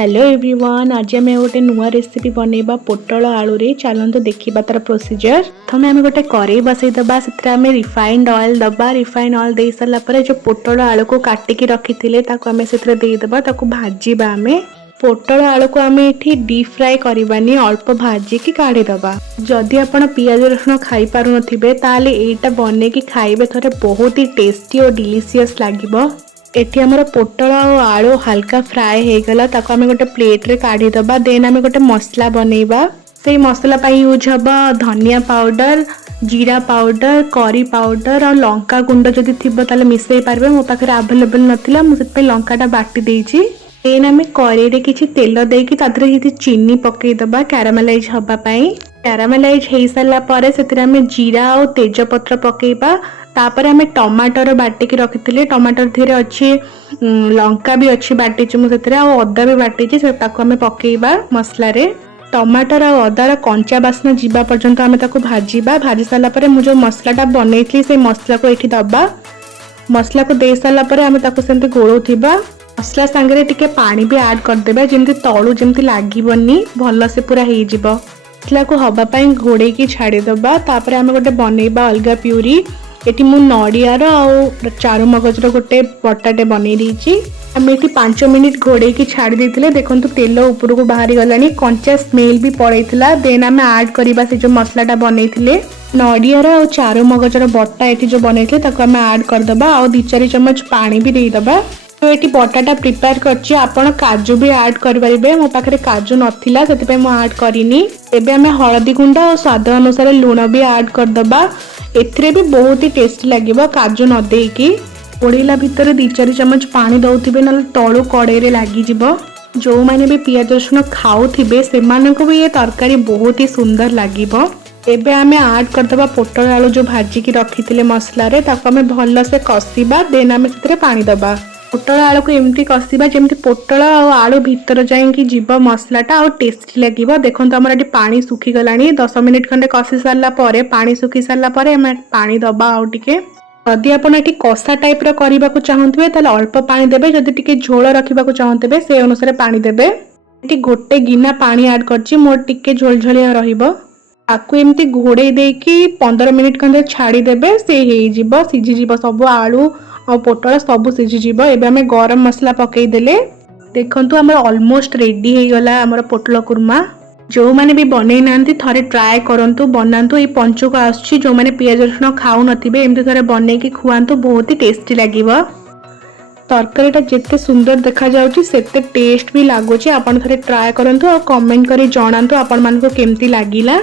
Hello everyone, आज आम गोटे नुआ रेसिपी बनैबा पोटल आलू रे। चलते देखा तार प्रोसीजर। प्रथम आम गोटे कड़े बसईदबा, से रिफाइंड ऑयल दबा। रिफाइंड ऑयल दे सारापर जो पोटल आलू को काटिकी रखी से देदेबा, भाजवा। आम पोटल आलू को आम ये डीप फ्राए करवानी, अल्प भाजिकी काढ़ीदबा। जदि आप पियाज रसुण खाई पारु नथिबे ताले एटा बने कि खाइबे थरे, बहुत ही टेस्टी और डिलीशियस लागिबो। एठी हमर पोटल और आलू हल्का फ्राए हो गला, ताको आमे गोटे प्लेट रे काढ़ी दबा। देन आमे गोटे मसला बनैबा। से मसला पाई यूज हबा धनिया पाउडर, जीरा पाउडर, करी पाउडर और लंका गुंड जदि थिबो ताले मिसई पारबे। मो पाखरे अवेलेबल नथिला, मु सेत पे लंकाटा बाटी देइची। देन आमे कढ़ाई रे किछि तेल देकी तादरे किछि चीनी पकेई दबा कैरामेलाइज हबा पाई। कैरामेलाइज हो सारा पर से आमे जीरा और तेजपत्र पकेइबा। तापर आमे टमाटर बाटिकी रखिथिले, टमाटर धीरे अच्छी लंका भी अच्छी बाटिची मुझे, अदा भी बाटिची, ताको आमे पकेइबा मसला रे। टमाटर और अदार कंचा बास्ना जीवा पर्यंत आमे ताको भाजीबा। भाजी सारा पर मु जो मसलाटा बनैथली से मसला को एठी दबा। मसला को दे सारा पर आमे ताको सेमती गोळौथिबा। मसला सांगरे टिके पानी भी ऐड कर देबा, जेमती तळु जेमती लागिबनी, भल से पूरा हेइ जिवो। मसला को हबा पई घोड़े की छाड़ी दबा। तापर आमे गोटे बनैबा अलगा प्यूरी। एटी मु नड़ियार और चारु मगजर गोटे बटाटे बनै देइची। आमे एटी 5 मिनिट घोड़े की छाड़ी देथिले। देखंतु तेल ऊपर को बाहरी गलानी, कंचा स्मेल भी पड़ैथिला। देन आमे ऐड करबा से जो मसलाटा बनैथिले, नड़ियार और चारु मगजर बटा एटी जो बनैथिले ताको आमे ऐड कर दबा। और 2-4 चम्मच पानी भी देई दबा। तो ये बटाटा प्रिपेयर करछि, आपण काजू भी ऐड कर परिबे। मो पाखरे काजू नथिला, सेति पे मु ऐड करिनी। एबे हमें हळदी गुंड और स्वाद अनुसार लूण भी ऐड कर दबा। एथिरे भी बहुत ही टेस्टी लागिबो काजू न देकी। ओड़ेला भितर 2-4 चम्मच पानी दउथिबे, न तळु कड़े रे लागी जिवो। जो माने भी पियाज रसुण खाउथिबे सेमाननको भी ये तरकारी बहुत ही सुंदर लागिबो। एबे आमे ऐड कर दबा पोटल आलू जो भाजी की रखिथिले मसला रे, ताको आमे भल से कसिबा। देन आमे सेतरे पानी दबा। पोटल आलू को एमती कसिबा जेमती पोटल और आलू भीतर जाए कि जीव मसलाटा और टेस्टी लगिबो। देखंतु हमर एटी पानी सुखी गलानी। 10 मिनिट खंडे कसी सारला परे, पानी सुखी सारला परे हम पानी दबा आउ टिके। जदि आपण एटी कसा टाइप रो करबा को चाहंतबे ताले अल्प पानी देबे, जदि टिके झोल रखिबा को चाहंतबे से अनुसार पानी देबे। एटी गोटे गिना पानी ऐड करछि, मोर टिके झोलझोलिया रहिबो। आकु एमती घोड़े देकी 15 मिनिट खंडे छाड़ी देबे, से हेइ जिवो, सिझी जिवो सब आलू और पोटल सब सिझी जिवो। एबे हमें गरम मसला पकई देले। देखंतु हमर ऑलमोस्ट रेडी हे गला हमर पोटल कुर्मा। जो माने भी बनै नांती थरे ट्राई करंतु, बनांतु। ए पंचुक आछि जो माने पियाज रसुण खाउ नथिबे, एमती थरे बनै की खुआंतु, बहुत ही टेस्टी लागिबो। तरकारीटा जेते सुंदर देखा जाउची सेते टेस्ट भी लागुची। आपण थरे ट्राई करंतु और कमेंट करी जणांतु आपण मानको केमती लागिला।